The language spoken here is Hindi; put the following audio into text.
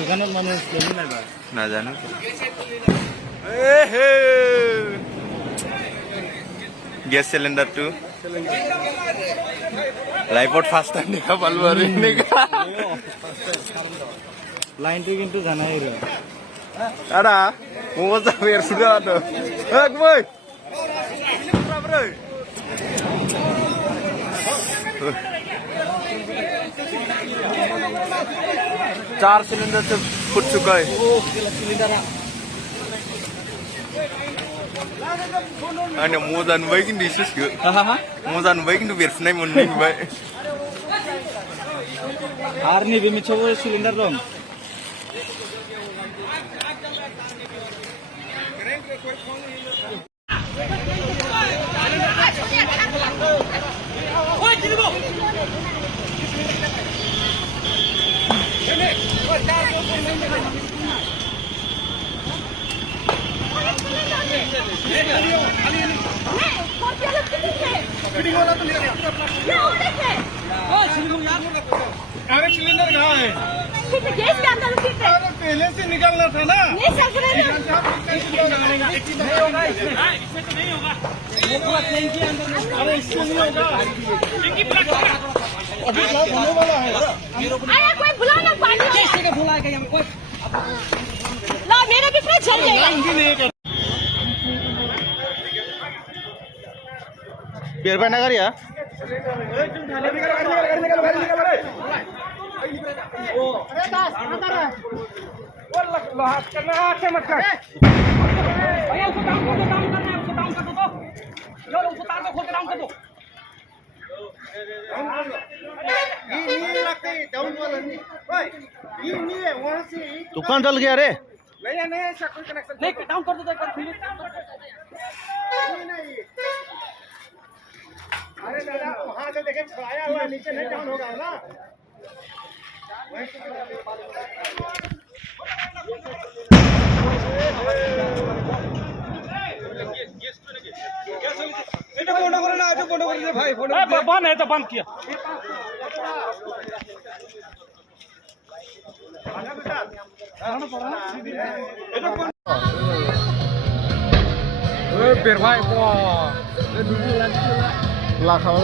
দোকানত মানুহ কেনে নাই বাৰু নাজানো গেছ সিলিন্ডারটো লাইফত ফার্স্ট টাইম দেখা পালো আর লাইনটো কিন্তু জানাই রে আরা মজা বের সুদা তো এক ভাই चार सिलेंडर से फुट चुका है Ano mo dan ba hindi sus ko? Mo dan ba hindi bersnay mo ning ba? আর নি বিমি ছবো সিলিন্ডার রং सिलेंडर कहाँ है? गैस के अंदर पहले से निकालना था ना। नहीं सर नहीं होगा इसमें। इसमें तो नहीं होगा। वो पूरा टैंक के अंदर। अरे इसमें नहीं होगा। अभी क्या होने वाला है? अरे कोई बुला ना पानी कैसे के बुलाएगा हमको? ला मेरे भी पे चल जाएगा बियर पानी करी या दुकान चल गया रे नहीं डाउन कर दो एक बार फिर अरे दादा वहाँ से देखे छुड़ाया हुआ नीचे नहीं डाउन होगा ना এটা বন্ধ করে না এটা বন্ধ করে দে ভাই বন্ধ बंद है तो बंद किया बेर भाई वाह लाखाव